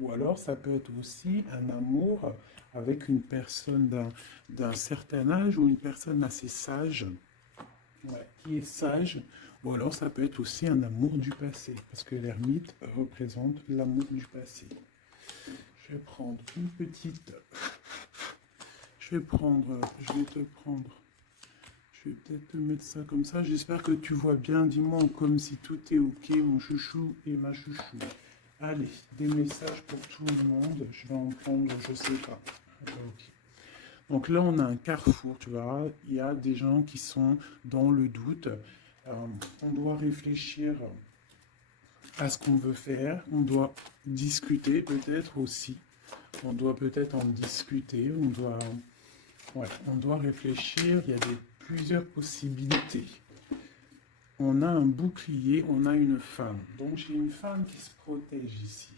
Ou alors, ça peut être aussi un amour avec une personne d'un certain âge ou une personne assez sage, ouais, qui est sage. Ou alors, ça peut être aussi un amour du passé, parce que l'ermite représente l'amour du passé. Je vais prendre une petite. Je vais te prendre. Je vais peut-être te mettre ça comme ça. J'espère que tu vois bien. Dis-moi comme si tout est ok, mon chouchou et ma chouchou. Allez, des messages pour tout le monde. Je vais en prendre, je sais pas. Ok. Donc là, on a un carrefour, tu vois. Il y a des gens qui sont dans le doute. On doit réfléchir à ce qu'on veut faire. On doit discuter peut-être aussi. On doit peut-être en discuter. On doit réfléchir. Il y a plusieurs possibilités. On a un bouclier, on a une femme. Donc j'ai une femme qui se protège ici.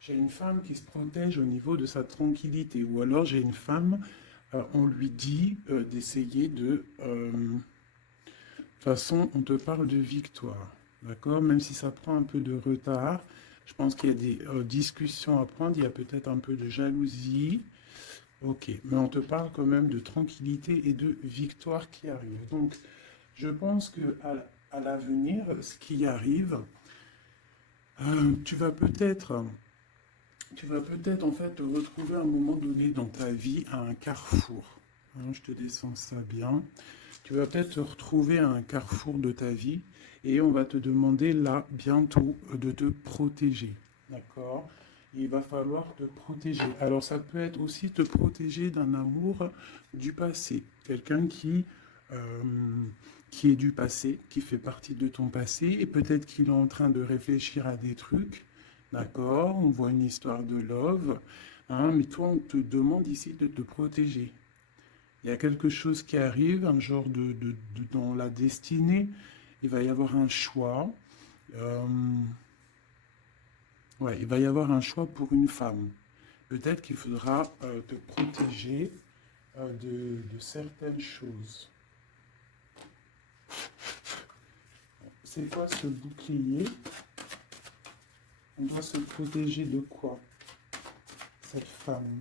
J'ai une femme qui se protège au niveau de sa tranquillité. Ou alors j'ai une femme, on lui dit d'essayer de... toute façon, on te parle de victoire. D'accord? Même si ça prend un peu de retard, je pense qu'il y a des discussions à prendre. Il y a peut-être un peu de jalousie. Ok, mais on te parle quand même de tranquillité et de victoire qui arrive. Donc, je pense que à l'avenir, ce qui arrive, tu vas peut-être, tu vas peut-être en fait te retrouver à un moment donné dans ta vie à un carrefour. Hein, je te descends ça bien. Tu vas peut-être te retrouver à un carrefour de ta vie et on va te demander là bientôt de te protéger. D'accord? Il va falloir te protéger. Alors ça peut être aussi te protéger d'un amour du passé. Quelqu'un euh, qui est du passé, qui fait partie de ton passé et peut-être qu'il est en train de réfléchir à des trucs. D'accord? On voit une histoire de love. Hein, mais toi, on te demande ici de te protéger. Il y a quelque chose qui arrive, un genre dans la destinée. Il va y avoir un choix. Euh, ouais, il va y avoir un choix pour une femme. Peut-être qu'il faudra te protéger de certaines choses. C'est quoi ce bouclier? On doit se protéger de quoi, cette femme?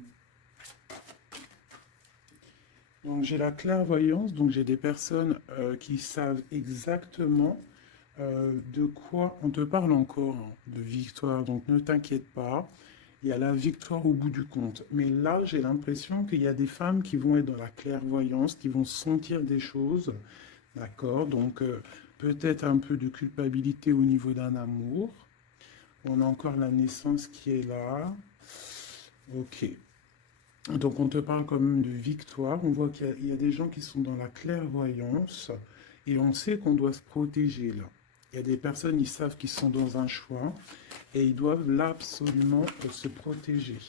Donc j'ai la clairvoyance, donc j'ai des personnes qui savent exactement de quoi on te parle encore, hein, de victoire. Donc ne t'inquiète pas, il y a la victoire au bout du compte. Mais là, j'ai l'impression qu'il y a des femmes qui vont être dans la clairvoyance, qui vont sentir des choses, d'accord? Donc peut-être un peu de culpabilité au niveau d'un amour. On a encore la naissance qui est là. Ok. Donc on te parle quand même de victoire. On voit qu'il y a des gens qui sont dans la clairvoyance et on sait qu'on doit se protéger là. Il y a des personnes, ils savent qu'ils sont dans un choix et ils doivent là absolument se protéger.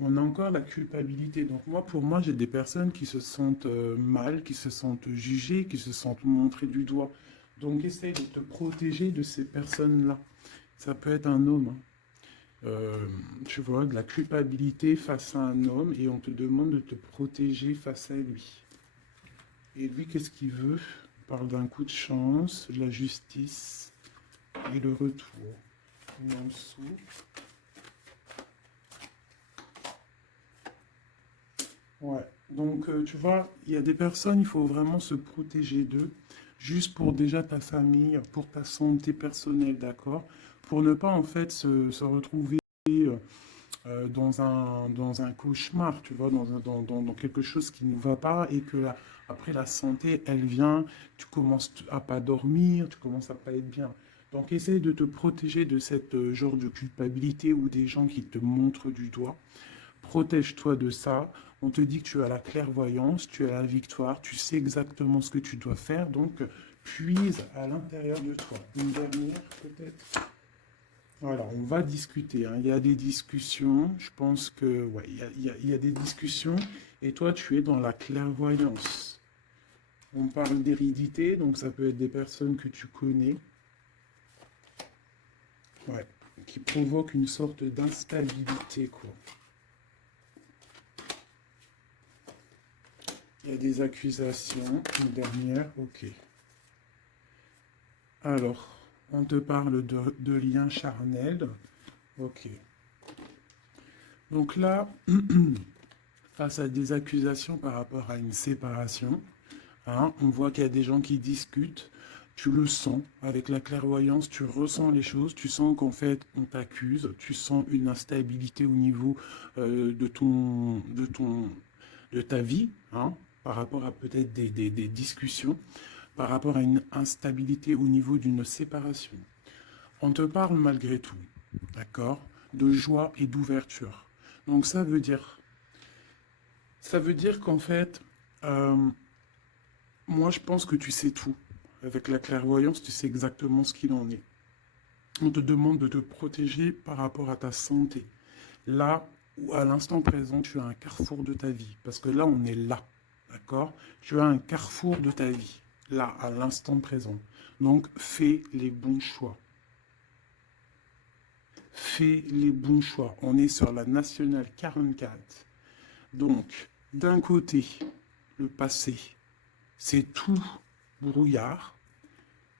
On a encore la culpabilité. Donc moi, pour moi, j'ai des personnes qui se sentent mal, qui se sentent jugées, qui se sentent montrées du doigt. Donc essaye de te protéger de ces personnes-là. Ça peut être un homme, hein. Tu vois, de la culpabilité face à un homme et on te demande de te protéger face à lui. Et lui, qu'est-ce qu'il veut? Il parle d'un coup de chance, de la justice et le retour. Et en dessous. Ouais. Donc, tu vois, il y a des personnes, il faut vraiment se protéger d'eux, juste pour déjà ta famille, pour ta santé personnelle, d'accord? Pour ne pas, en fait, se retrouver dans un cauchemar, tu vois, dans quelque chose qui ne va pas et que après la santé, elle vient, tu commences à pas dormir, tu commences à pas être bien. Donc essaye de te protéger de cette genre de culpabilité ou des gens qui te montrent du doigt. Protège-toi de ça. On te dit que tu as la clairvoyance, tu as la victoire, tu sais exactement ce que tu dois faire, donc puise à l'intérieur de toi. Une dernière peut-être? Voilà, on va discuter, hein. Il y a des discussions. Je pense que, ouais, il y a des discussions. Et toi, tu es dans la clairvoyance. On parle d'hérédité, donc ça peut être des personnes que tu connais, ouais, qui provoquent une sorte d'instabilité, quoi. Il y a des accusations. Une dernière, ok. Alors. On te parle de liens charnels. Ok. Donc là, face à des accusations par rapport à une séparation, hein, on voit qu'il y a des gens qui discutent. Tu le sens avec la clairvoyance, tu ressens les choses, tu sens qu'en fait on t'accuse, tu sens une instabilité au niveau de ta vie, hein, par rapport à peut-être des discussions, par rapport à une instabilité au niveau d'une séparation. On te parle malgré tout, d'accord, de joie et d'ouverture. Donc ça veut dire qu'en fait, euh, moi je pense que tu sais tout. Avec la clairvoyance, tu sais exactement ce qu'il en est. On te demande de te protéger par rapport à ta santé. Là, ou à l'instant présent, tu as un carrefour de ta vie. Parce que là, on est là. D'accord? Tu as un carrefour de ta vie. Là, à l'instant présent. Donc, fais les bons choix. Fais les bons choix. On est sur la nationale 44. Donc, d'un côté, le passé, c'est tout brouillard.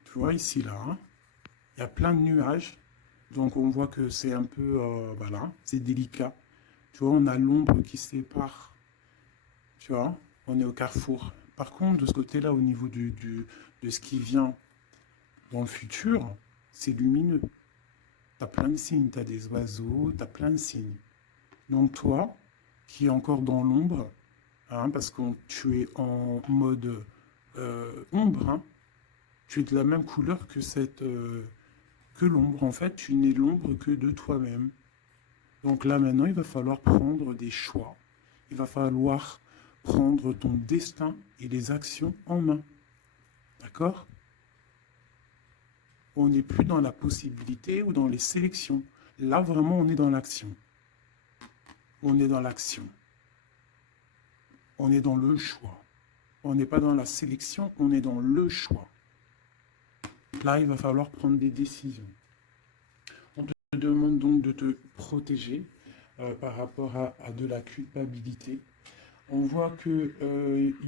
Tu vois, ici, là, hein, il y a plein de nuages. Donc, on voit que c'est un peu, voilà, c'est délicat. Tu vois, on a l'ombre qui sépare. Tu vois, on est au carrefour. Par contre, de ce côté-là, au niveau de ce qui vient dans le futur, c'est lumineux. Tu as plein de signes, tu as des oiseaux, tu as plein de signes. Donc toi, qui es encore dans l'ombre, hein, parce que tu es en mode ombre, hein, tu es de la même couleur que que l'ombre. En fait, tu n'es l'ombre que de toi-même. Donc là, maintenant, il va falloir prendre des choix. Il va falloir prendre ton destin et les actions en main. D'accord? On n'est plus dans la possibilité ou dans les sélections. Là, vraiment, on est dans l'action. On est dans l'action. On est dans le choix. On n'est pas dans la sélection, on est dans le choix. Là, il va falloir prendre des décisions. On te demande donc de te protéger par rapport à de la culpabilité. On voit qu'il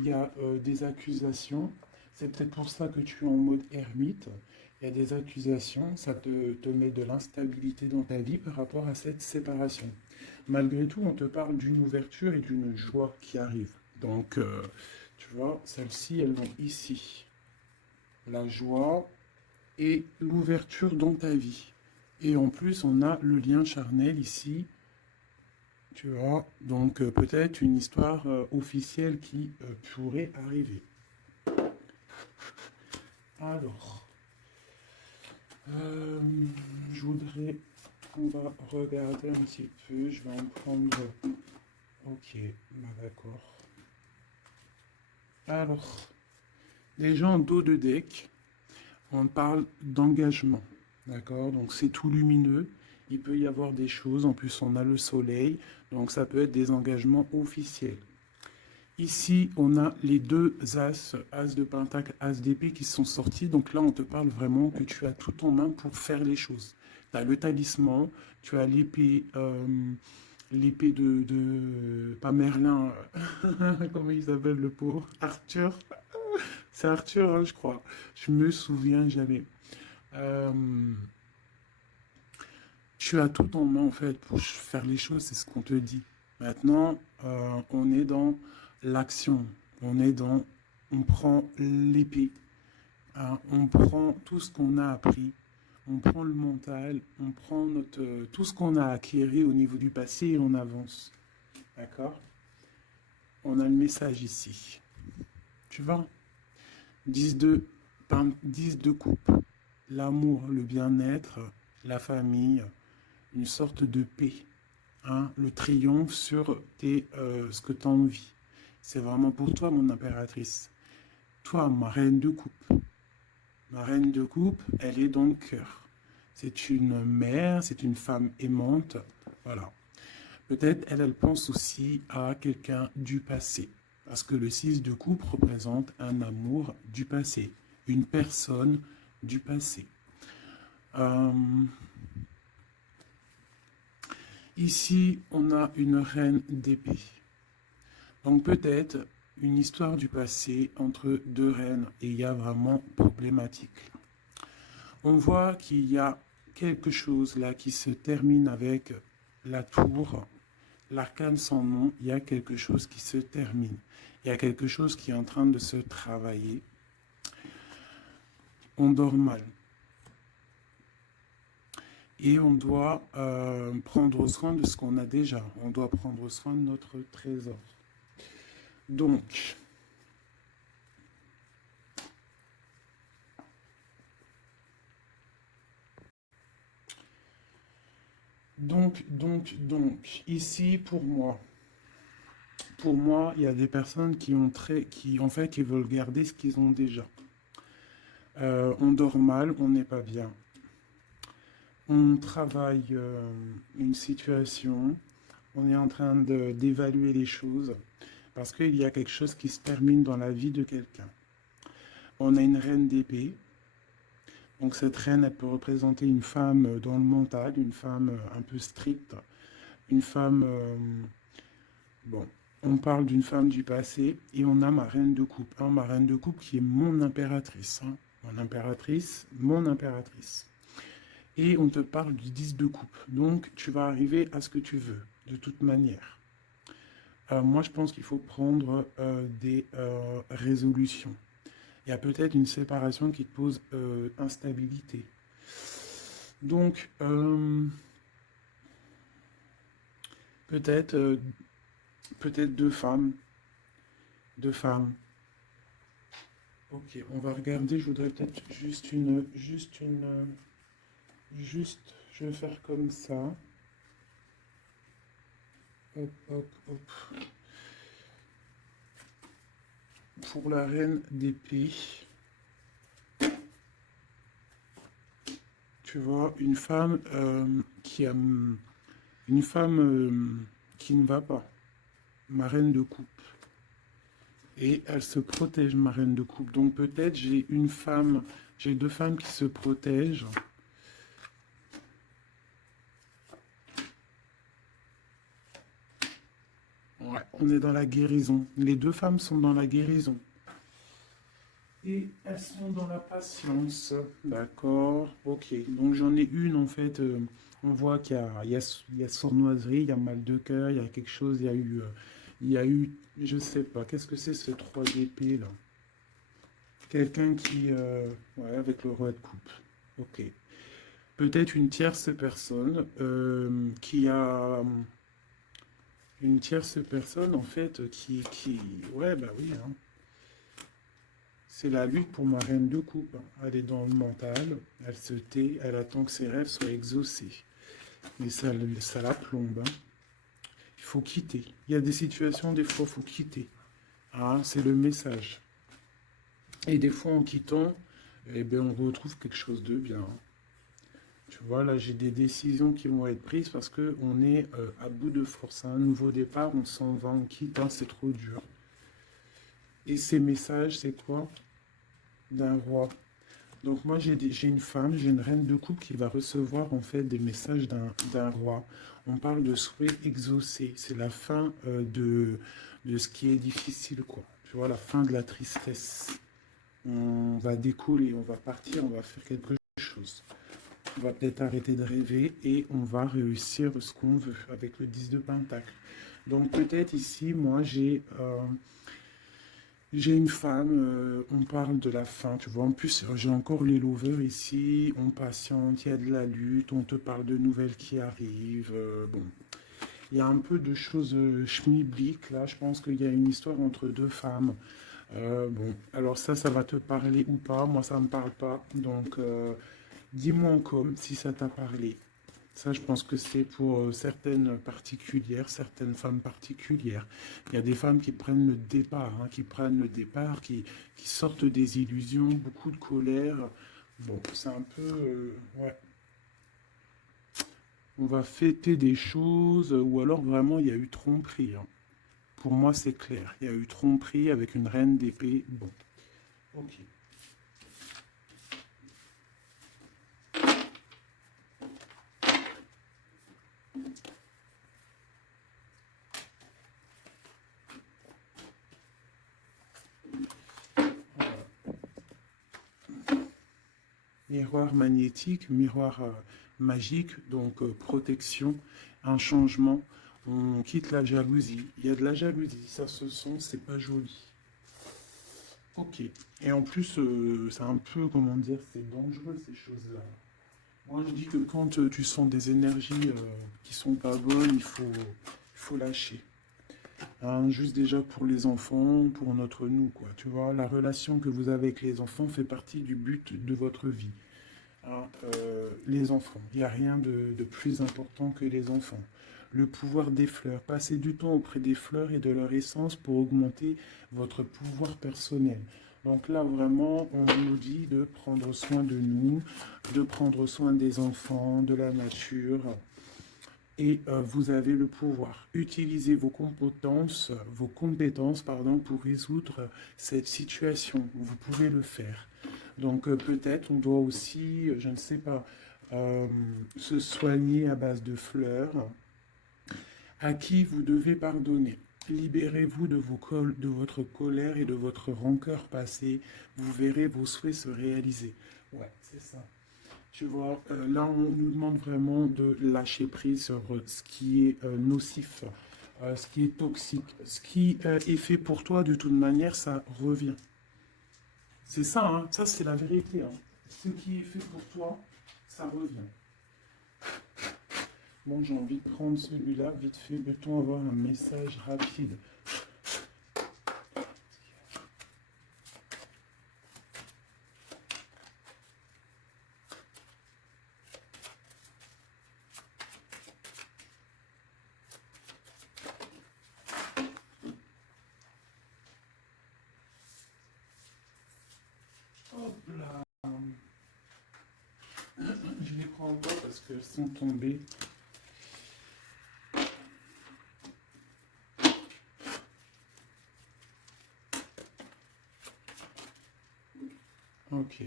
y a des accusations. C'est peut-être pour ça que tu es en mode ermite. Il y a des accusations, ça te met de l'instabilité dans ta vie par rapport à cette séparation. Malgré tout, on te parle d'une ouverture et d'une joie qui arrive. Donc, tu vois, celles-ci, elles vont ici. La joie et l'ouverture dans ta vie. Et en plus, on a le lien charnel ici. Tu vois, donc peut-être une histoire officielle qui pourrait arriver. Alors, euh, je voudrais, on va regarder un petit peu, je vais en prendre, ok, bah d'accord. Alors, déjà en dos de deck, on parle d'engagement, d'accord? Donc c'est tout lumineux, il peut y avoir des choses, en plus on a le soleil, donc ça peut être des engagements officiels. Ici, on a les deux as, as de pentacle, as d'épée qui sont sortis. Donc là, on te parle vraiment que tu as tout en main pour faire les choses. Tu as le talisman, tu as l'épée pas Merlin, comment il s'appelle le pauvre? Arthur. C'est Arthur, hein, je crois. Je me souviens jamais. Euh, Tu as tout en main, en fait, pour faire les choses, c'est ce qu'on te dit. Maintenant, on est dans l'action. On prend l'épée, hein, on prend tout ce qu'on a appris, on prend le mental, on prend tout ce qu'on a acquis au niveau du passé et on avance. D'accord? On a le message ici. Tu vois? 10 de, 10 de coupe. L'amour, le bien-être, la famille, une sorte de paix, hein, le triomphe sur ce que tu as envie. C'est vraiment pour toi, mon impératrice. Toi, ma reine de coupe. Ma reine de coupe, elle est dans le cœur. C'est une mère, c'est une femme aimante. Voilà. Peut-être elle pense aussi à quelqu'un du passé. Parce que le 6 de coupe représente un amour du passé. Une personne du passé. Euh, Ici, on a une reine d'épée. Donc peut-être une histoire du passé entre deux reines et il y a vraiment problématique. On voit qu'il y a quelque chose là qui se termine avec la tour, l'arcane sans nom, il y a quelque chose qui se termine. Il y a quelque chose qui est en train de se travailler. On dort mal. Et on doit prendre soin de ce qu'on a déjà. On doit prendre soin de notre trésor. Donc, ici pour moi, il y a des personnes qui veulent garder ce qu'ils ont déjà. On dort mal, on n'est pas bien. On travaille une situation, on est en train d'évaluer les choses, parce qu'il y a quelque chose qui se termine dans la vie de quelqu'un. On a une reine d'épée. Donc cette reine, elle peut représenter une femme dans le mental, une femme un peu stricte, une femme... bon, on parle d'une femme du passé et on a ma reine de coupe. Hein, ma reine de coupe qui est mon impératrice. Hein, mon impératrice. Et on te parle du 10 de coupe. Donc tu vas arriver à ce que tu veux, de toute manière. Moi, je pense qu'il faut prendre des résolutions. Il y a peut-être une séparation qui te pose instabilité. Donc, peut-être deux femmes. Deux femmes. Ok, on va regarder. Je voudrais peut-être je vais faire comme ça. Hop, hop, hop. Pour la reine d'épée. Tu vois, une femme qui ne va pas, ma reine de coupe. Et elle se protège, ma reine de coupe. Donc peut-être j'ai deux femmes qui se protègent. Ouais, on est dans la guérison. Les deux femmes sont dans la guérison. Et elles sont dans la patience. D'accord, ok. Donc j'en ai une en fait. On voit qu'il y a sournoiserie, il y a mal de cœur, il y a quelque chose, il y a eu, je sais pas, qu'est-ce que c'est ce 3 d'épée là? Quelqu'un qui, ouais, avec le roi de coupe. Ok. Peut-être une tierce personne qui a, une tierce personne en fait ouais, bah oui, hein. C'est la lutte pour ma reine de coupe. Elle est dans le mental, elle se tait, elle attend que ses rêves soient exaucés. Mais ça la plombe. Hein. Il faut quitter. Il y a des situations, des fois, il faut quitter. Ah, c'est le message. Et des fois, en quittant, eh bien, on retrouve quelque chose de bien. Tu vois, là, j'ai des décisions qui vont être prises parce qu'on est à bout de force. Un nouveau départ, on s'en va, on quitte, hein, c'est trop dur. Et ces messages, c'est quoi? D'un roi. Donc moi, j'ai une reine de coupe qui va recevoir en fait des messages d'un roi. On parle de souhait exaucé. C'est la fin de ce qui est difficile, quoi. Tu vois, la fin de la tristesse. On va décoller, on va partir, on va faire quelque chose. On va peut-être arrêter de rêver et on va réussir ce qu'on veut avec le 10 de Pentacle. Donc peut-être ici, moi, j'ai une femme, on parle de la fin, tu vois. En plus, j'ai encore les lovers ici, on patiente, il y a de la lutte, on te parle de nouvelles qui arrivent. Bon, il y a un peu de choses schmilblick, là. Je pense qu'il y a une histoire entre deux femmes. Bon, alors ça va te parler ou pas. Moi, ça ne me parle pas. Donc, dis-moi en com si ça t'a parlé. Ça, je pense que c'est pour certaines particulières, certaines femmes particulières. Il y a des femmes qui prennent le départ, hein, qui sortent des illusions, beaucoup de colère. Bon, c'est un peu... ouais. On va fêter des choses, ou alors vraiment, il y a eu tromperie. Hein. Pour moi, c'est clair. Il y a eu tromperie avec une reine d'épée. Bon, ok. Miroir magnétique, miroir magique, donc protection, un changement. On quitte la jalousie. Il y a de la jalousie, ça se sent, c'est pas joli. Ok. Et en plus, c'est un peu, comment dire, c'est dangereux ces choses-là. Moi, je dis que quand tu sens des énergies qui sont pas bonnes, il faut lâcher. Hein, juste déjà pour les enfants, pour notre nous, quoi. Tu vois, la relation que vous avez avec les enfants fait partie du but de votre vie. Hein, les enfants, il n'y a rien de plus important que les enfants. Le pouvoir des fleurs, passez du temps auprès des fleurs et de leur essence pour augmenter votre pouvoir personnel. Donc là, vraiment, on nous dit de prendre soin de nous, de prendre soin des enfants, de la nature, et vous avez le pouvoir. Utilisez vos compétences, pardon, pour résoudre cette situation. Vous pouvez le faire. Donc peut-être on doit aussi, je ne sais pas, se soigner à base de fleurs. À qui vous devez pardonner. Libérez-vous de votre colère et de votre rancœur passée. Vous verrez vos souhaits se réaliser. Ouais, c'est ça. Tu vois, là, on nous demande vraiment de lâcher prise sur ce qui est nocif, ce qui est toxique. Ce qui est fait pour toi, de toute manière, ça revient. C'est ça, hein, ça c'est la vérité. Hein. Ce qui est fait pour toi, ça revient. Bon, j'ai envie de prendre celui-là, vite fait, peut-on avoir un message rapide? Hop là. Je les prends pas parce qu'elles sont tombées. Ok.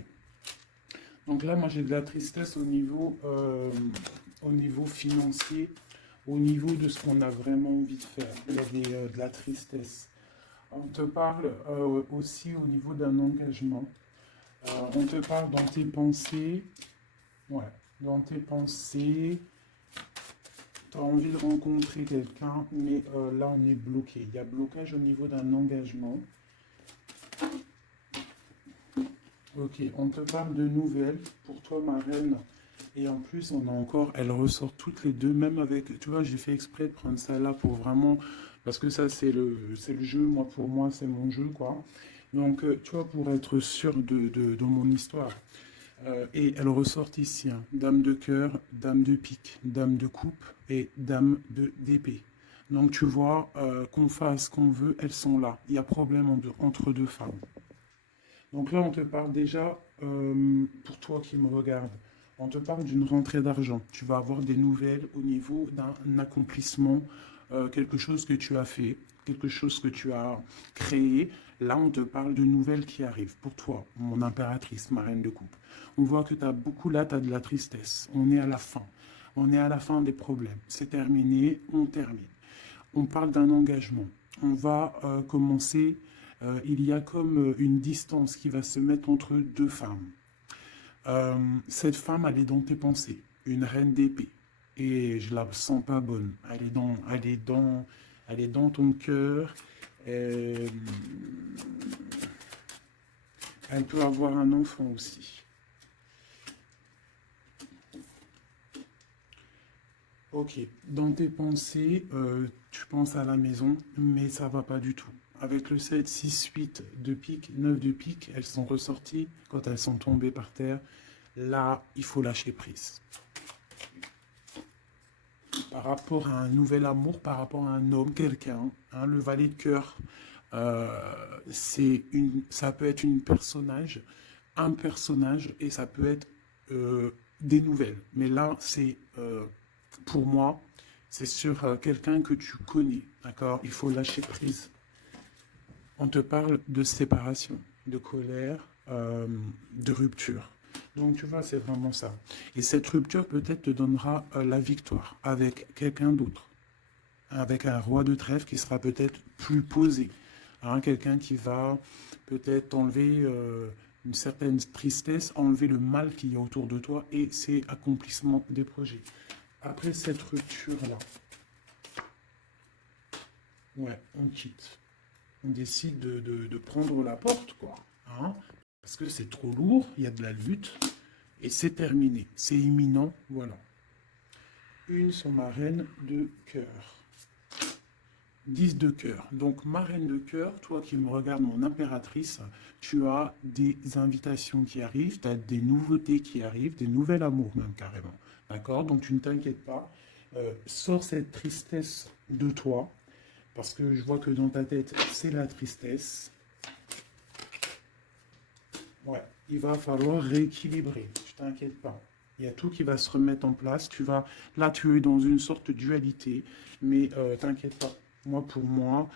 Donc là, moi, j'ai de la tristesse au niveau financier, au niveau de ce qu'on a vraiment envie de faire. Il y avait de la tristesse. On te parle aussi au niveau d'un engagement. On te parle dans tes pensées. Ouais, dans tes pensées. Tu as envie de rencontrer quelqu'un, mais là, on est bloqué. Il y a blocage au niveau d'un engagement. Ok, on te parle de nouvelles pour toi, ma reine. Et en plus, on a encore, elles ressortent toutes les deux, même avec, tu vois, j'ai fait exprès de prendre ça là pour vraiment, parce que ça, c'est le jeu, moi, pour moi, c'est mon jeu, quoi. Donc, tu vois, pour être sûr de mon histoire. Et elles ressortent ici, hein. Dame de cœur, dame de pique, dame de coupe et dame d'épée. Donc, tu vois, qu'on fasse, qu'on veut, elles sont là. Il y a problème entre deux femmes. Donc là, on te parle déjà, pour toi qui me regarde, on te parle d'une rentrée d'argent. Tu vas avoir des nouvelles au niveau d'un accomplissement, quelque chose que tu as fait, quelque chose que tu as créé. Là, on te parle de nouvelles qui arrivent pour toi, mon impératrice, ma reine de coupe. On voit que tu as beaucoup là, tu as de la tristesse. On est à la fin. On est à la fin des problèmes. C'est terminé, on termine. On parle d'un engagement. On va commencer, il y a comme une distance qui va se mettre entre deux femmes. Cette femme, elle est dans tes pensées, une reine d'épée. Et je la sens pas bonne. Elle est dans ton cœur. Euh, Elle peut avoir un enfant aussi. Ok, dans tes pensées, tu penses à la maison, mais ça va pas du tout. Avec le 7, 6, 8 de pique, 9 de pique, elles sont ressorties quand elles sont tombées par terre. Là, il faut lâcher prise. Par rapport à un nouvel amour, par rapport à un homme, quelqu'un, hein, le valet de cœur, euh, ça peut être un personnage, et ça peut être des nouvelles. Mais là, c'est pour moi, c'est sur quelqu'un que tu connais, d'accord? Il faut lâcher prise. On te parle de séparation, de colère, de rupture. Donc tu vois, c'est vraiment ça. Et cette rupture peut-être te donnera la victoire avec quelqu'un d'autre, avec un roi de trèfle qui sera peut-être plus posé, hein, quelqu'un qui va peut-être t'enlever une certaine tristesse, enlever le mal qu'il y a autour de toi et c'est accomplissement des projets. Après cette rupture-là, ouais, on quitte. On décide de prendre la porte, quoi. Hein, parce que c'est trop lourd, il y a de la lutte et c'est terminé. C'est imminent, voilà. Une sur ma reine de cœur. 10 de cœur. Donc, ma reine de cœur, toi qui me regardes, mon impératrice, tu as des invitations qui arrivent, tu as des nouveautés qui arrivent, des nouveaux amours même carrément. D'accord? Donc, tu ne t'inquiètes pas. Sors cette tristesse de toi, parce que je vois que dans ta tête, c'est la tristesse. Ouais, il va falloir rééquilibrer. Tu t'inquiètes pas. Il y a tout qui va se remettre en place. Là, tu es dans une sorte de dualité, mais t'inquiète pas. Pour moi,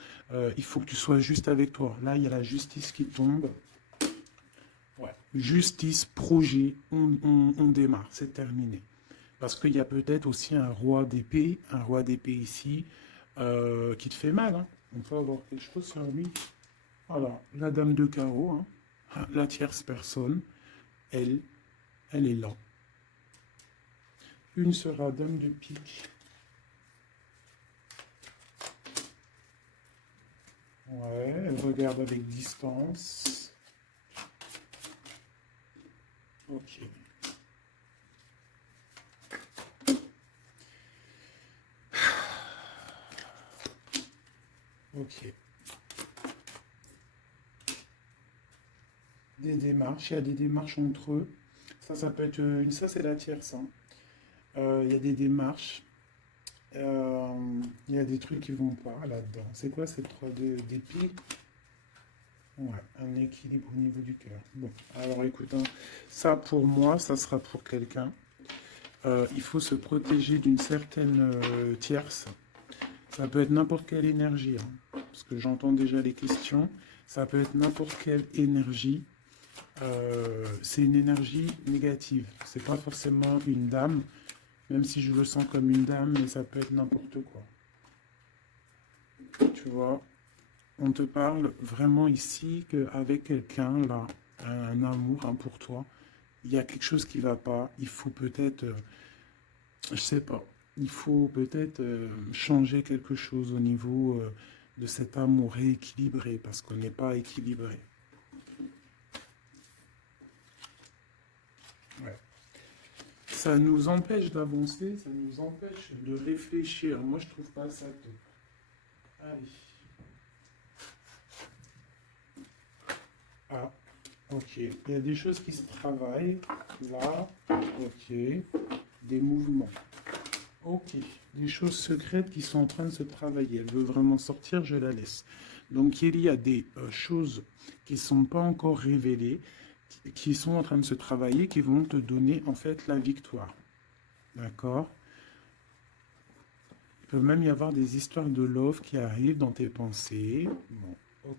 il faut que tu sois juste avec toi. Là, il y a la justice qui tombe. Ouais. Justice, projet, on démarre, c'est terminé. Parce qu'il y a peut-être aussi un roi d'épée ici, qui te fait mal. Hein. On peut avoir quelque chose sur lui. Voilà, la dame de carreau, hein. La tierce personne, elle, elle est là. Une sera dame de pique. Ouais, elle regarde avec distance. Ok. Ok. Des démarches, il y a des démarches entre eux. Ça peut être ça c'est la tierce. Hein. Il y a des démarches. Il y a des trucs qui vont pas là-dedans. C'est quoi ces trois d'épée? Ouais, un équilibre au niveau du cœur. Bon, alors écoute, hein, ça pour moi, ça sera pour quelqu'un. Il faut se protéger d'une certaine tierce. Ça peut être n'importe quelle énergie, hein, parce que j'entends déjà les questions. Ça peut être n'importe quelle énergie. C'est une énergie négative. C'est pas forcément une dame, même si je le sens comme une dame, mais ça peut être n'importe quoi. Tu vois, on te parle vraiment ici qu'avec quelqu'un, là, un amour hein, pour toi, il y a quelque chose qui va pas. Il faut peut-être, je sais pas, il faut peut-être changer quelque chose au niveau de cet amour rééquilibré, parce qu'on n'est pas équilibré. Ouais. Ça nous empêche d'avancer, ça nous empêche de réfléchir. Moi, je trouve pas ça top. Allez. Ah, ok. Il y a des choses qui se travaillent. Là, ok. Des mouvements. Ok. Des choses secrètes qui sont en train de se travailler. Elle veut vraiment sortir, je la laisse. Donc, il y a des choses qui ne sont pas encore révélées, qui sont en train de se travailler, qui vont te donner en fait la victoire. D'accord? Il peut même y avoir des histoires de love qui arrivent dans tes pensées. Bon, ok.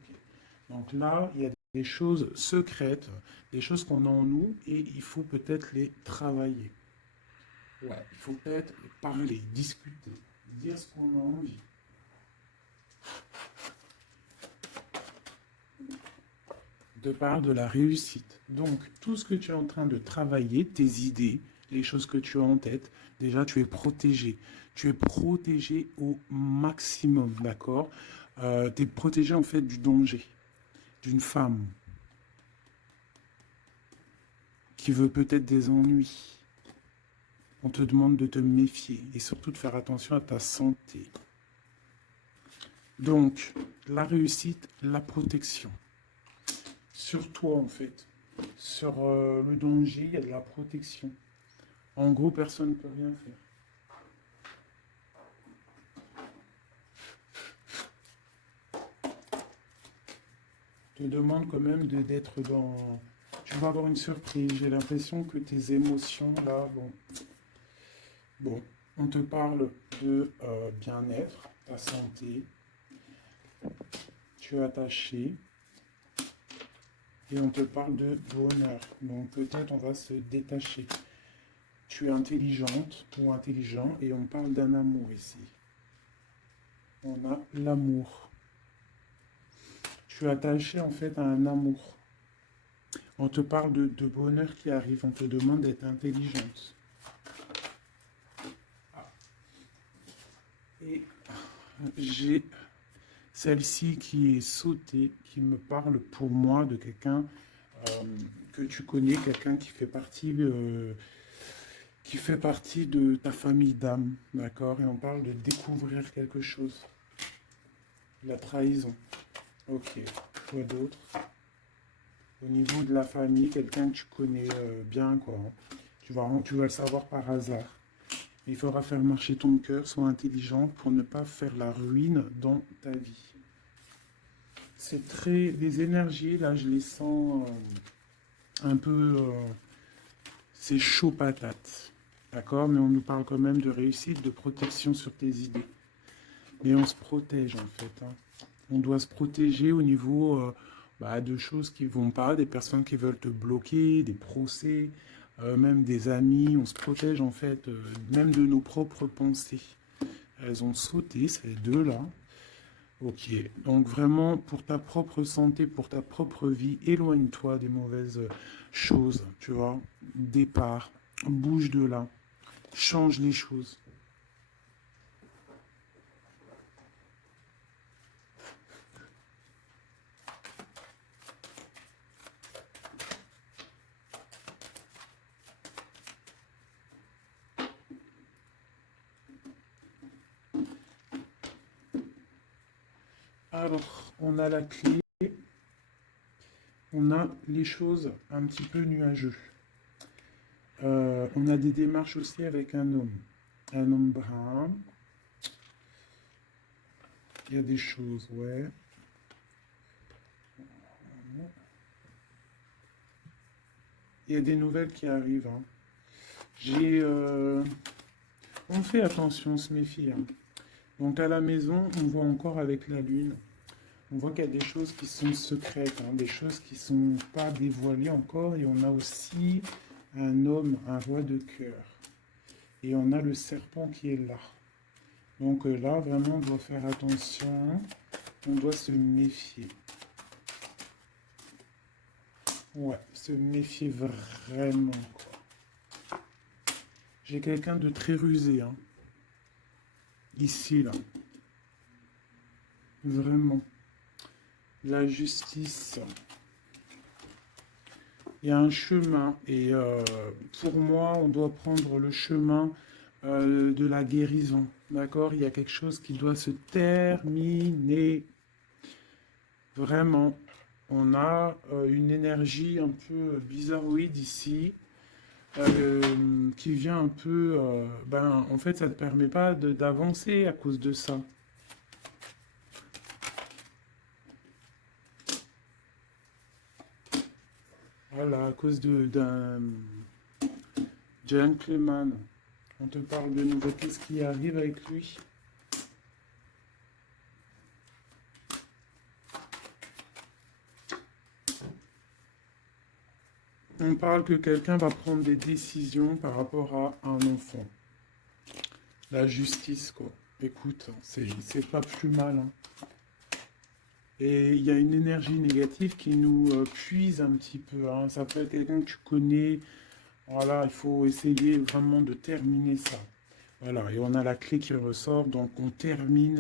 Donc là, il y a des choses secrètes, des choses qu'on a en nous et il faut peut-être les travailler. Ouais, il faut peut-être parler, discuter, dire ce qu'on a envie. De part de la réussite. Donc, tout ce que tu es en train de travailler, tes idées, les choses que tu as en tête, déjà, tu es protégé. Tu es protégé au maximum, d'accord? Tu es protégé en fait du danger d'une femme qui veut peut-être des ennuis. On te demande de te méfier et surtout de faire attention à ta santé. Donc, la réussite, la protection. Sur toi, en fait. Sur le danger, il y a de la protection. En gros, personne ne peut rien faire. Je te demande quand même d'être dans... Tu vas avoir une surprise. J'ai l'impression que tes émotions, là, bon, on te parle de bien-être, ta santé. Tu es attaché. Et on te parle de bonheur. Donc peut-être on va se détacher. Tu es intelligente ou intelligent et on parle d'un amour ici. On a l'amour. Tu es attaché en fait à un amour. On te parle de bonheur qui arrive, on te demande d'être intelligente. Et j'ai celle-ci qui est sautée, qui me parle pour moi de quelqu'un que tu connais, quelqu'un qui fait partie de ta famille d'âme, d'accord? Et on parle de découvrir quelque chose. La trahison. Ok. Quoi d'autre? Au niveau de la famille, quelqu'un que tu connais bien, quoi. Tu vas le savoir par hasard. Il faudra faire marcher ton cœur, sois intelligent pour ne pas faire la ruine dans ta vie. C'est très... Les énergies, là, je les sens un peu... c'est chaud patate. D'accord? Mais on nous parle quand même de réussite, de protection sur tes idées. Mais on se protège, en fait. Hein. On doit se protéger au niveau de choses qui ne vont pas, des personnes qui veulent te bloquer, des procès, même des amis. On se protège, en fait, même de nos propres pensées. Elles ont sauté, ces deux-là. Ok, donc vraiment, pour ta propre santé, pour ta propre vie, éloigne-toi des mauvaises choses, tu vois. Départ, bouge de là, change les choses. Alors, on a la clé, on a les choses un petit peu nuageux. On a des démarches aussi avec un homme brun. Il y a des choses, ouais. Il y a des nouvelles qui arrivent. Hein. On fait attention, on se méfie. Hein. Donc à la maison, on voit encore avec la lune. On voit qu'il y a des choses qui sont secrètes, hein, des choses qui ne sont pas dévoilées encore. Et on a aussi un homme, un roi de cœur. Et on a le serpent qui est là. Donc là, vraiment, on doit faire attention. On doit se méfier. Ouais, se méfier vraiment, quoi. J'ai quelqu'un de très rusé, hein. Ici, là. Vraiment. La justice. Il y a un chemin. Et pour moi, on doit prendre le chemin de la guérison. D'accord? Il y a quelque chose qui doit se terminer. Vraiment. On a une énergie un peu bizarroïde ici. Qui vient un peu... en fait, ça ne te permet pas d'avancer à cause de ça. Voilà, à cause d'un gentleman. On te parle de nouveau. Qu'est-ce qui arrive avec lui? On parle que quelqu'un va prendre des décisions par rapport à un enfant. La justice, quoi. Écoute, c'est pas plus mal. Hein. Et il y a une énergie négative qui nous puise un petit peu. Hein. Ça peut être quelqu'un que tu connais. Voilà, il faut essayer vraiment de terminer ça. Voilà, et on a la clé qui ressort. Donc on termine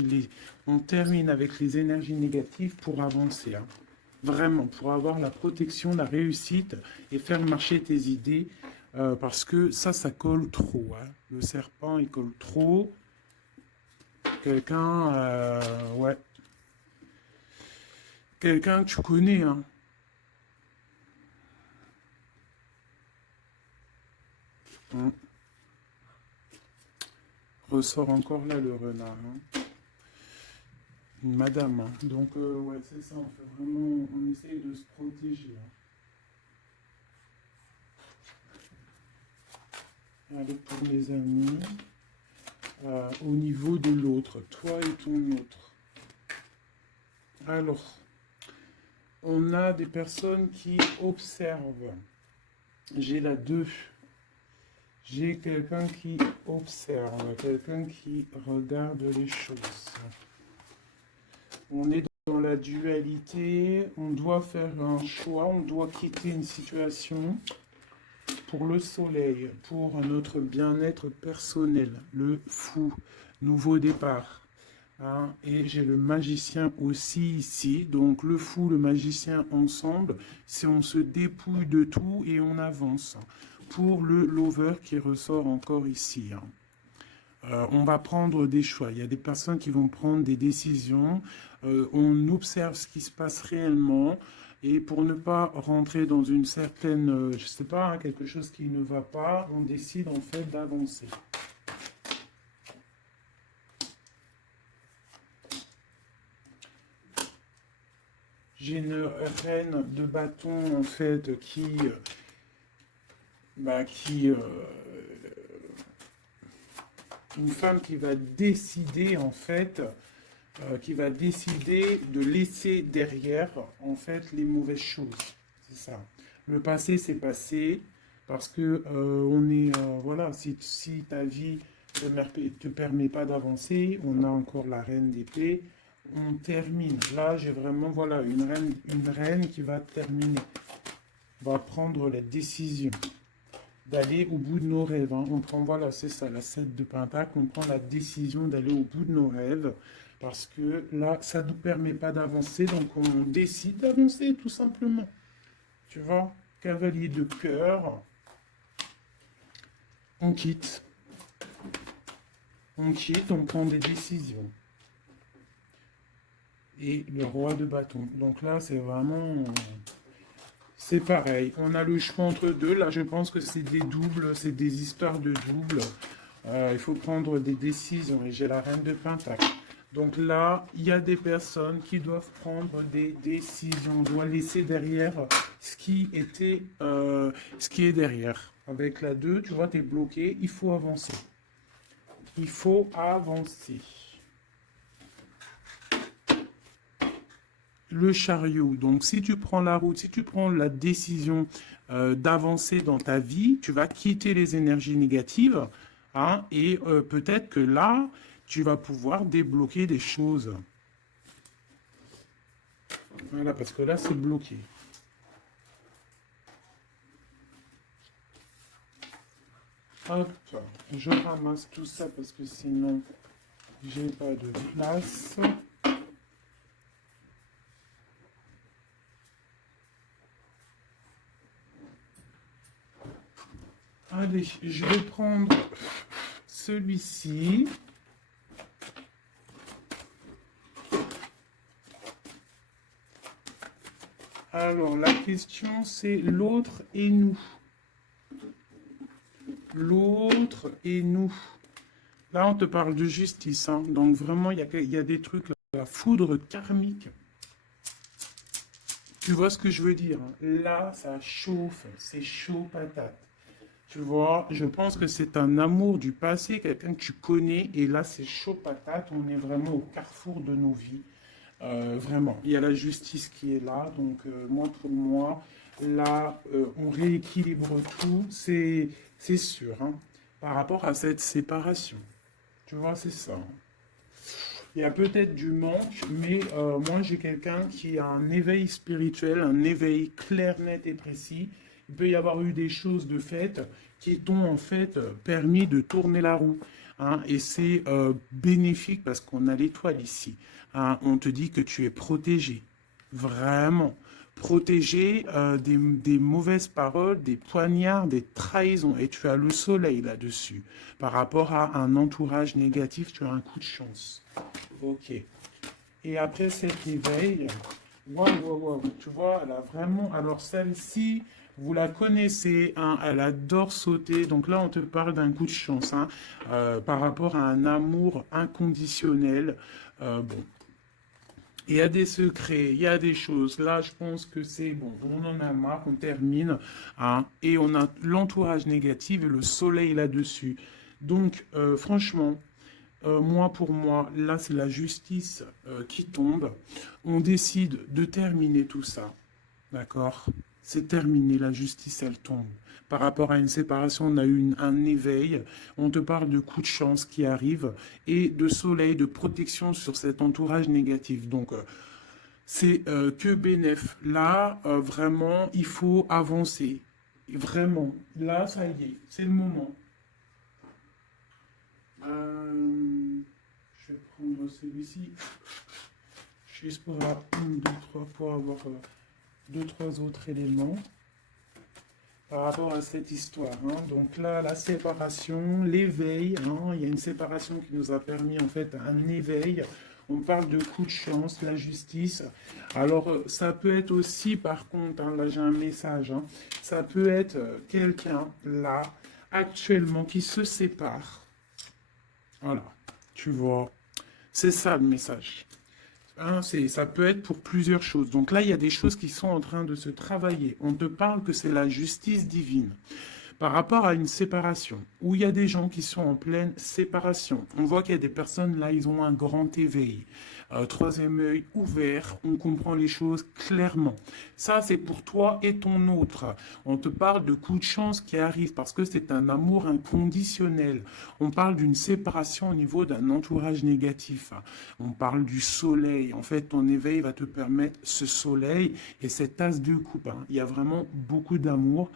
avec les énergies négatives pour avancer. Hein. Vraiment, pour avoir la protection, la réussite et faire marcher tes idées. Parce que ça colle trop. Hein. Le serpent, il colle trop. Quelqu'un, ouais. Quelqu'un que tu connais, hein. Ressort encore là le renard. Hein. Une madame. Hein. Donc, ouais, c'est ça. On fait vraiment, on essaye de se protéger. Hein. Allez, pour mes amis, au niveau de l'autre, toi et ton autre. Alors, on a des personnes qui observent. J'ai la 2. J'ai quelqu'un qui observe, quelqu'un qui regarde les choses. On est dans la dualité, on doit faire un choix, on doit quitter une situation pour le soleil, pour notre bien-être personnel, le fou, nouveau départ. Hein, et j'ai le magicien aussi ici, donc le fou, le magicien ensemble, c'est on se dépouille de tout et on avance. Pour le lover qui ressort encore ici, hein. On va prendre des choix. Il y a des personnes qui vont prendre des décisions. On observe ce qui se passe réellement. Et pour ne pas rentrer dans une certaine, je sais pas, hein, quelque chose qui ne va pas, on décide en fait d'avancer. J'ai une reine de bâton en fait une femme qui va décider en fait, qui va décider de laisser derrière en fait les mauvaises choses. C'est ça. Le passé c'est passé parce que on est voilà, si ta vie te permet pas d'avancer, on a encore la reine d'épée. On termine. Là, j'ai vraiment voilà une reine qui va terminer, va prendre la décision d'aller au bout de nos rêves. Hein. On prend, voilà, c'est ça, la 7 de Pentacle, on prend la décision d'aller au bout de nos rêves, parce que là, ça ne nous permet pas d'avancer, donc on décide d'avancer, tout simplement. Tu vois, cavalier de cœur, on quitte. On quitte, on prend des décisions. Et le roi de bâton. Donc là, c'est vraiment... C'est pareil, on a le choix entre deux. Là, je pense que c'est des doubles, c'est des histoires de doubles. Il faut prendre des décisions. Et j'ai la reine de Pentacle. Donc là, il y a des personnes qui doivent prendre des décisions. On doit laisser derrière ce qui était, ce qui est derrière. Avec la 2, tu vois, tu es bloqué. Il faut avancer. Il faut avancer. Le chariot. Donc, si tu prends la route, si tu prends la décision d'avancer dans ta vie, tu vas quitter les énergies négatives, hein, et peut-être que là, tu vas pouvoir débloquer des choses. Voilà, parce que là, c'est bloqué. Hop, je ramasse tout ça parce que sinon, j'ai pas de place. Allez, je vais prendre celui-ci. Alors, la question, c'est l'autre et nous. L'autre et nous. Là, on te parle de justice. Hein. Donc, vraiment, il y a des trucs, là, la foudre karmique. Tu vois ce que je veux dire? Hein. Là, ça chauffe. C'est chaud patate. Tu vois, je pense que c'est un amour du passé, quelqu'un que tu connais, et là, c'est chaud patate. On est vraiment au carrefour de nos vies. Vraiment, il y a la justice qui est là. Donc, moi, pour moi, là, on rééquilibre tout. C'est sûr, hein, par rapport à cette séparation. Tu vois, c'est ça. Il y a peut-être du manque, mais moi, j'ai quelqu'un qui a un éveil spirituel, un éveil clair, net et précis. Il peut y avoir eu des choses de fait qui t'ont en fait permis de tourner la roue. Hein, et c'est bénéfique parce qu'on a l'étoile ici. Hein, on te dit que tu es protégé. Vraiment. Protégé des mauvaises paroles, des poignards, des trahisons. Et tu as le soleil là-dessus. Par rapport à un entourage négatif, tu as un coup de chance. Ok. Et après cet éveil, waouh, tu vois, elle a vraiment... Alors celle-ci, vous la connaissez, hein, elle adore sauter. Donc là, on te parle d'un coup de chance, hein, par rapport à un amour inconditionnel. Bon. Il y a des secrets, il y a des choses. Là, je pense que c'est bon. On en a marre, on termine. Hein, et on a l'entourage négatif et le soleil là-dessus. Donc, franchement, moi, pour moi, là, c'est la justice qui tombe. On décide de terminer tout ça. D'accord? C'est terminé, la justice, elle tombe. Par rapport à une séparation, on a eu un éveil. On te parle de coups de chance qui arrivent et de soleil, de protection sur cet entourage négatif. Donc, c'est que bénéf. Là, vraiment, il faut avancer. Vraiment. Là, ça y est, c'est le moment. Je vais prendre celui-ci, juste pour avoir une, deux, trois, pour avoir deux, trois autres éléments par rapport à cette histoire, hein. Donc là, la séparation, l'éveil, hein, il y a une séparation qui nous a permis en fait un éveil. On parle de coup de chance, la justice. Alors, ça peut être aussi, par contre, hein, là j'ai un message, hein, ça peut être quelqu'un, là, actuellement, qui se sépare. Voilà, tu vois, c'est ça le message. Hein, ça peut être pour plusieurs choses. Donc là, il y a des choses qui sont en train de se travailler. On te parle que c'est la justice divine par rapport à une séparation, où il y a des gens qui sont en pleine séparation. On voit qu'il y a des personnes là, ils ont un grand éveil. Troisième œil ouvert, on comprend les choses clairement. Ça, c'est pour toi et ton autre. On te parle de coups de chance qui arrivent parce que c'est un amour inconditionnel. On parle d'une séparation au niveau d'un entourage négatif. On parle du soleil. En fait, ton éveil va te permettre ce soleil et cette tasse de coupe, hein. Il y a vraiment beaucoup d'amour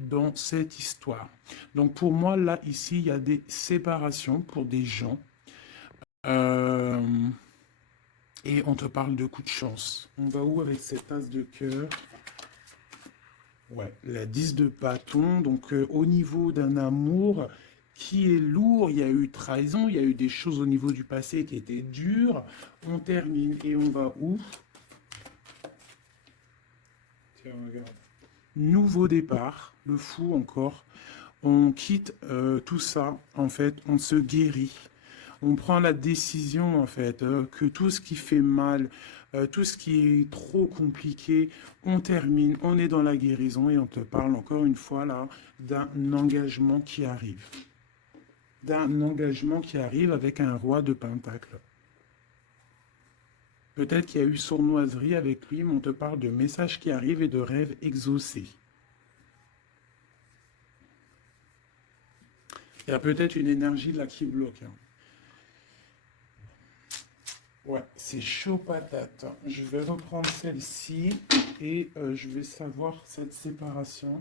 dans cette histoire. Donc pour moi, là, ici, il y a des séparations pour des gens. Euh, et on te parle de coups de chance. On va où avec cette tasse de cœur? Ouais, la 10 de bâton. Donc au niveau d'un amour qui est lourd, il y a eu trahison, il y a eu des choses au niveau du passé qui étaient dures. On termine et on va où? Tiens, regarde. Nouveau départ, le fou encore. On quitte tout ça, en fait, on se guérit. On prend la décision, en fait, que tout ce qui fait mal, tout ce qui est trop compliqué, on termine, on est dans la guérison et on te parle encore une fois là d'un engagement qui arrive. D'un engagement qui arrive avec un roi de pentacle. Peut-être qu'il y a eu sournoiserie avec lui, mais on te parle de messages qui arrivent et de rêves exaucés. Il y a peut-être une énergie là qui bloque, hein. Ouais, c'est chaud patate. Je vais reprendre celle-ci et je vais savoir cette séparation.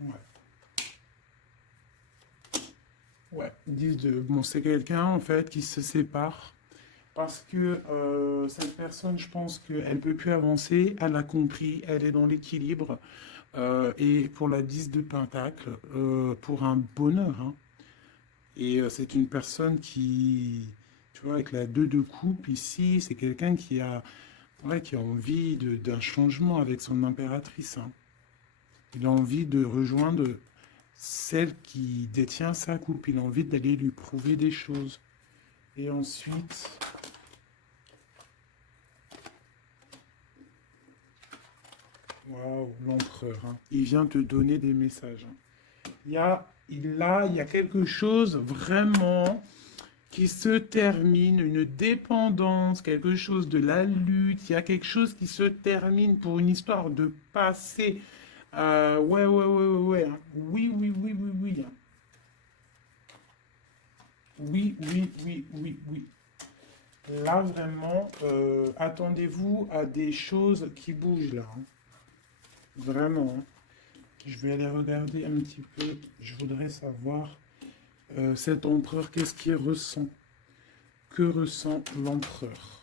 Ouais. Ouais, 10 de... Bon, c'est quelqu'un en fait qui se sépare parce que cette personne, je pense qu'elle ne peut plus avancer, elle a compris, elle est dans l'équilibre. Et pour la 10 de Pentacle, pour un bonheur, hein. Et c'est une personne qui, tu vois, avec la 2 de coupe ici, c'est quelqu'un qui a, ouais, qui a envie d'un changement avec son impératrice, hein. Il a envie de rejoindre celle qui détient sa coupe. Il a envie d'aller lui prouver des choses. Et ensuite, waouh, l'empereur, hein. Il vient te donner des messages, hein. Il y a quelque chose vraiment qui se termine, une dépendance, quelque chose de la lutte. Il y a quelque chose qui se termine pour une histoire de passé. Ouais, ouais, ouais, ouais, ouais, hein. Oui, oui, oui, oui, oui, hein. Oui, oui, oui, oui, oui. Là, vraiment, attendez-vous à des choses qui bougent là, hein. Vraiment, hein. Je vais aller regarder un petit peu. Je voudrais savoir cet empereur, qu'est-ce qu'il ressent? Que ressent l'empereur?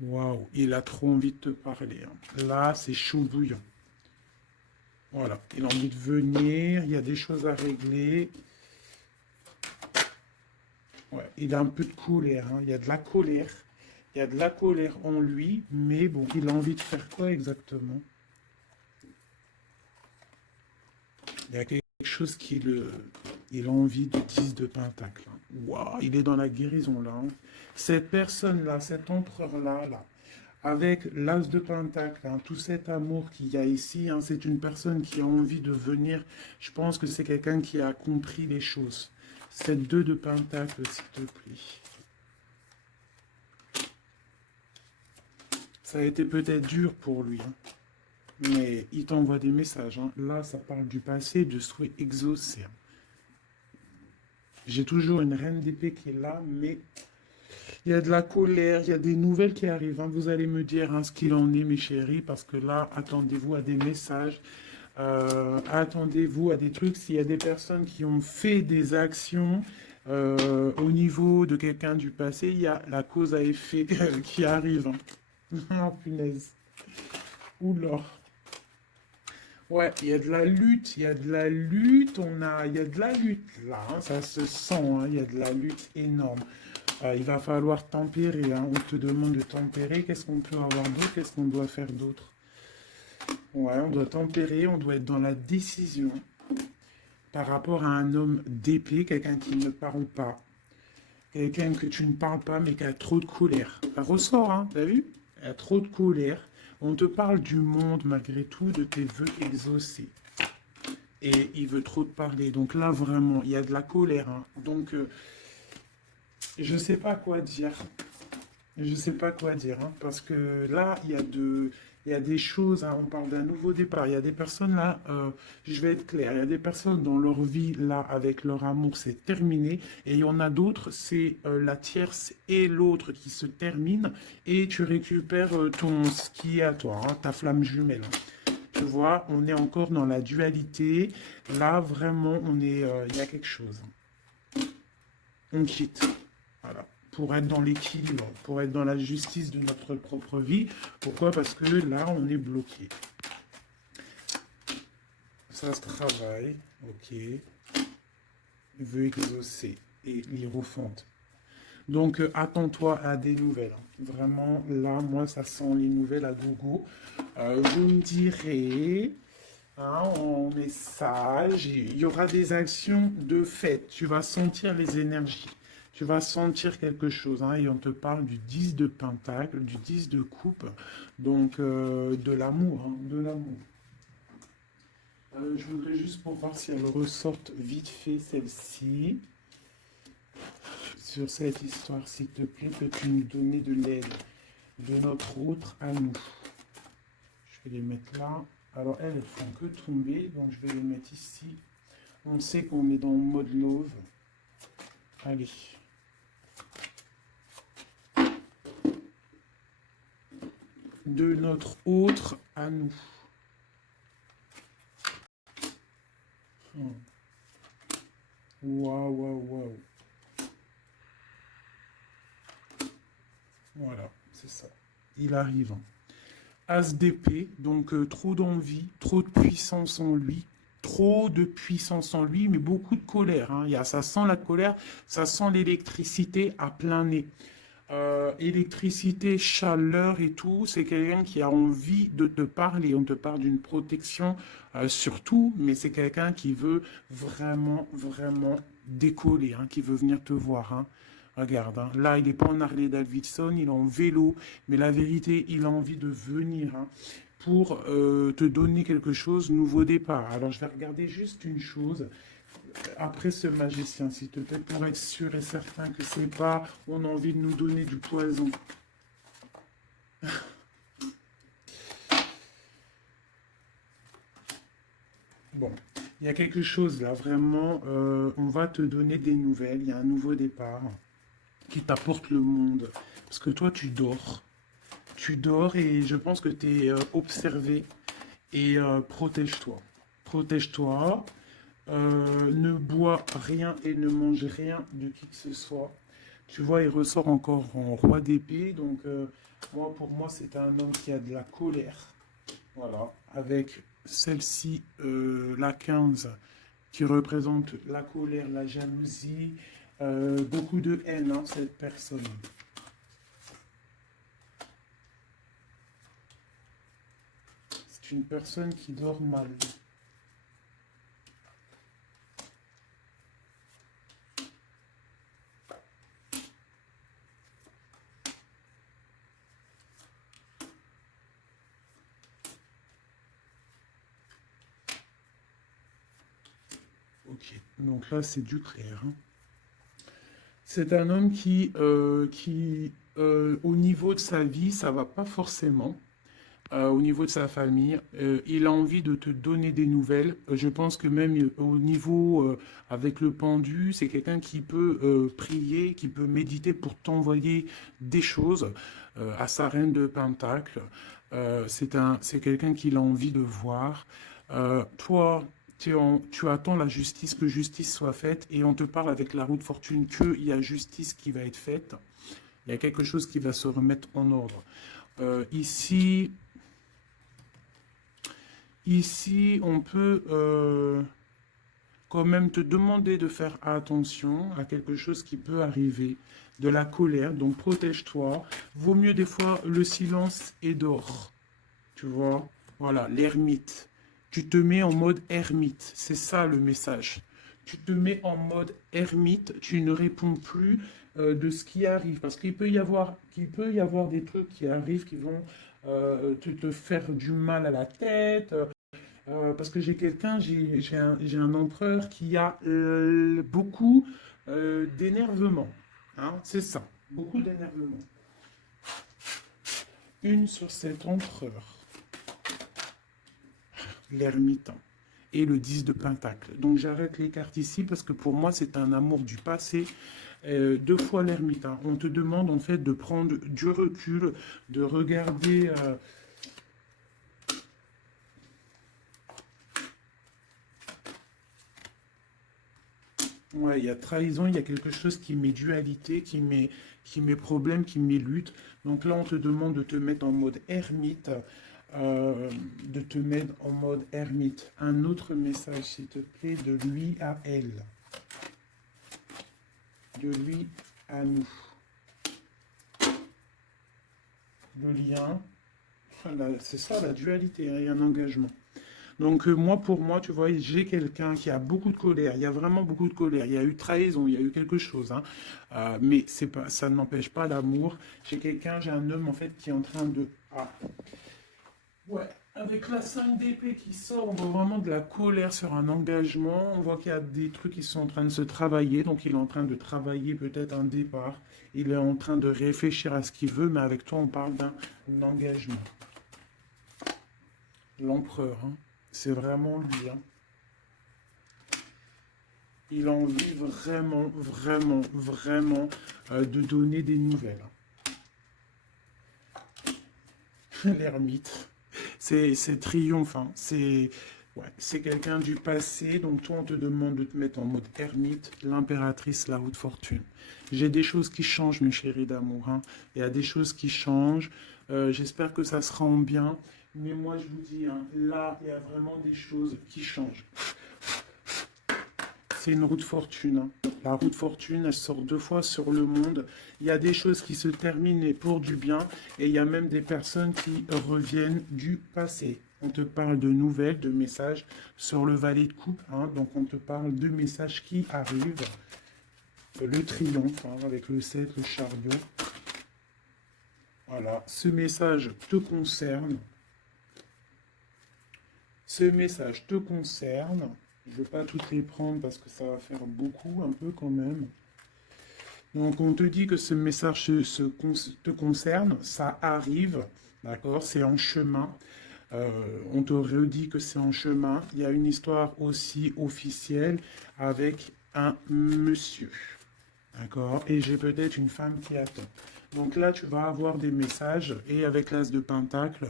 Waouh, il a trop envie de te parler, hein. Là, c'est chaud bouillant. Voilà, il a envie de venir, il y a des choses à régler. Ouais, il a un peu de colère, hein. Il y a de la colère. Il y a de la colère en lui, mais bon, il a envie de faire quoi exactement? Il y a quelque chose qui le... Il a envie de 10 de pentacle, hein. Waouh, il est dans la guérison là, hein. Cette personne-là, cet empereur-là, là, avec l'as de pentacle, hein, tout cet amour qu'il y a ici, hein, c'est une personne qui a envie de venir. Je pense que c'est quelqu'un qui a compris les choses. Cette 2 de pentacle, s'il te plaît. Ça a été peut-être dur pour lui, hein, mais il t'envoie des messages. Hein. Là, ça parle du passé, de souhait exaucé. Hein. J'ai toujours une reine d'épée qui est là, mais il y a de la colère, il y a des nouvelles qui arrivent. Hein. Vous allez me dire hein, ce qu'il en est, mes chéris, parce que là, attendez-vous à des messages. Attendez-vous à des trucs. S'il y a des personnes qui ont fait des actions au niveau de quelqu'un du passé, il y a la cause à effet qui arrive. Hein. Oh, punaise. Oula. Ouais, il y a de la lutte, il y a de la lutte, il y a de la lutte là, hein, ça se sent, hein, il y a de la lutte énorme. Il va falloir tempérer, hein, on te demande de tempérer, qu'est-ce qu'on peut avoir d'autre, qu'est-ce qu'on doit faire d'autre? Ouais, on doit tempérer, on doit être dans la décision par rapport à un homme d'épée, quelqu'un qui ne parle pas, quelqu'un que tu ne parles pas mais qui a trop de colère. Ça ressort, hein, t'as vu? Il a trop de colère. On te parle du monde malgré tout, de tes vœux exaucés. Et il veut trop te parler. Donc là, vraiment, il y a de la colère. Hein. Donc, je ne sais pas quoi dire. Je ne sais pas quoi dire. Hein, parce que là, il y a des choses. Hein, on parle d'un nouveau départ. Il y a des personnes là, je vais être clair. Il y a des personnes dans leur vie là, avec leur amour, c'est terminé. Et il y en a d'autres, c'est la tierce et l'autre qui se terminent. Et tu récupères ce qui est à toi, hein, ta flamme jumelle. Hein. Tu vois, on est encore dans la dualité. Là, vraiment, il y a quelque chose. On quitte. Voilà. Pour être dans l'équilibre, pour être dans la justice de notre propre vie. Pourquoi? Parce que là, on est bloqué. Ça se travaille. Ok. Il veut exaucer et l'hiérophante. Donc, attends-toi à des nouvelles. Hein. Vraiment, là, moi, ça sent les nouvelles à gogo. Vous me direz... Hein, en message, il y aura des actions de fête. Tu vas sentir les énergies. Tu vas sentir quelque chose. Hein, et on te parle du 10 de pentacle, du 10 de coupe. Donc, de l'amour. Hein, de l'amour. Je voudrais juste pour voir si elle ressorte vite fait celle-ci. Sur cette histoire, s'il te plaît, peux-tu nous donner de l'aide de notre autre à nous? Je vais les mettre là. Alors, elles font que tomber, donc je vais les mettre ici. On sait qu'on est dans le mode love. Allez. De notre autre à nous. Waouh, waouh, waouh. Voilà, c'est ça. Il arrive. As d'épée, donc trop d'envie, trop de puissance en lui, trop de puissance en lui, mais beaucoup de colère. Hein. Ça sent la colère, ça sent l'électricité à plein nez. Électricité, chaleur et tout, c'est quelqu'un qui a envie de te parler. On te parle d'une protection surtout, mais c'est quelqu'un qui veut vraiment, vraiment décoller, hein, qui veut venir te voir. Hein. Regarde, hein. Là, il n'est pas en Harley Davidson, il est en vélo, mais la vérité, il a envie de venir hein, pour te donner quelque chose, nouveau départ. Alors, je vais regarder juste une chose après ce magicien, s'il te plaît, pour être sûr et certain que c'est pas, on a envie de nous donner du poison. Bon, il y a quelque chose là, vraiment, on va te donner des nouvelles, il y a un nouveau départ qui t'apporte le monde. Parce que toi, tu dors et je pense que tu es observé et protège-toi. Protège-toi. Ne bois rien et ne mange rien de qui que ce soit. Tu vois, il ressort encore en roi d'épée. Donc, pour moi, c'est un homme qui a de la colère. Voilà. Avec celle-ci, la 15, qui représente la colère, la jalousie, beaucoup de haine, hein, cette personne. C'est une personne qui dort mal. Ok, donc là c'est du clair. Hein. C'est un homme au niveau de sa vie, ça va pas forcément. Au niveau de sa famille, il a envie de te donner des nouvelles. Je pense que même au niveau avec le pendu, c'est quelqu'un qui peut prier, qui peut méditer pour t'envoyer des choses à sa reine de Pentacle. C'est quelqu'un qu'il a envie de voir. Toi, tu attends la justice, que justice soit faite, et on te parle avec la roue de fortune qu'il y a justice qui va être faite. Il y a quelque chose qui va se remettre en ordre. Ici, on peut quand même te demander de faire attention à quelque chose qui peut arriver, de la colère, donc protège-toi. Vaut mieux des fois le silence et d'or, tu vois. Voilà, l'ermite. Tu te mets en mode ermite, c'est ça le message. Tu te mets en mode ermite, tu ne réponds plus de ce qui arrive, parce qu'il peut y avoir des trucs qui arrivent qui vont te faire du mal à la tête. Parce que j'ai un empereur qui a beaucoup d'énervement. Hein, c'est ça, beaucoup d'énervement. Une sur cet empereur, l'ermitant, et le 10 de Pentacle. Donc j'arrête les cartes ici parce que pour moi c'est un amour du passé. Deux fois l'ermitant. On te demande en fait de prendre du recul, de regarder... Ouais, il y a trahison, il y a quelque chose qui met dualité, qui met problème, qui met lutte. Donc là, on te demande de te mettre en mode ermite, de te mettre en mode ermite. Un autre message, s'il te plaît, de lui à elle, de lui à nous. Le lien, voilà, c'est ça la dualité, hein, et un engagement. Donc moi, pour moi, tu vois, j'ai quelqu'un qui a beaucoup de colère. Il y a vraiment beaucoup de colère. Il y a eu trahison, il y a eu quelque chose. Hein. Mais c'est pas, ça n'empêche pas l'amour. J'ai un homme en fait qui est en train de... Ah. Ouais, avec la 5 d'épée qui sort, on voit vraiment de la colère sur un engagement. On voit qu'il y a des trucs qui sont en train de se travailler. Donc il est en train de travailler peut-être un départ. Il est en train de réfléchir à ce qu'il veut. Mais avec toi, on parle d'un engagement. L'empereur, hein. C'est vraiment lui. Hein. Il a envie vraiment, vraiment, vraiment de donner des nouvelles. L'ermite. C'est triomphant. C'est quelqu'un du passé. Donc toi, on te demande de te mettre en mode ermite. L'impératrice, la roue de fortune. J'ai des choses qui changent, mes chéris d'amour. Hein. Il y a des choses qui changent. J'espère que ça sera en bien. Mais moi, je vous dis, hein, là, il y a vraiment des choses qui changent. C'est une roue de fortune. Hein. La roue de fortune, elle sort 2 fois sur le monde. Il y a des choses qui se terminent pour du bien. Et il y a même des personnes qui reviennent du passé. On te parle de nouvelles, de messages sur le valet de coupe. Hein. Donc on te parle de messages qui arrivent. Le triomphe, hein, avec le 7, le chariot. Voilà, ce message te concerne. Ce message te concerne. Je ne vais pas toutes les prendre parce que ça va faire beaucoup, un peu quand même. Donc on te dit que ce message te concerne, ça arrive, d'accord, c'est en chemin. On te redit que c'est en chemin. Il y a une histoire aussi officielle avec un monsieur, d'accord, et j'ai peut-être une femme qui attend. Donc là, tu vas avoir des messages, et avec l'As de Pentacle,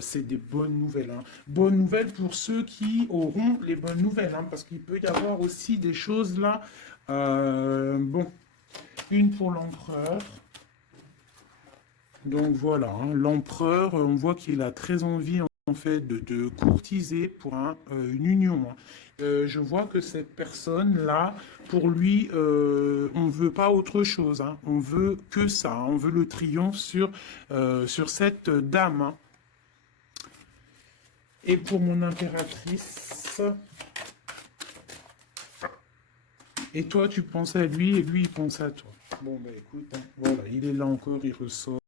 c'est des bonnes nouvelles. Hein. Bonnes nouvelles pour ceux qui auront les bonnes nouvelles, hein, parce qu'il peut y avoir aussi des choses là. Bon, une pour l'empereur. Donc voilà, hein, l'empereur, on voit qu'il a très envie en fait de te courtiser pour une union. Hein. Je vois que cette personne-là, pour lui, on ne veut pas autre chose. Hein. On veut que ça. Hein. On veut le triomphe sur cette dame. Hein. Et pour mon impératrice... Et toi, tu penses à lui et lui, il pense à toi. Bon, bah écoute, hein, voilà, il est là encore, il ressort.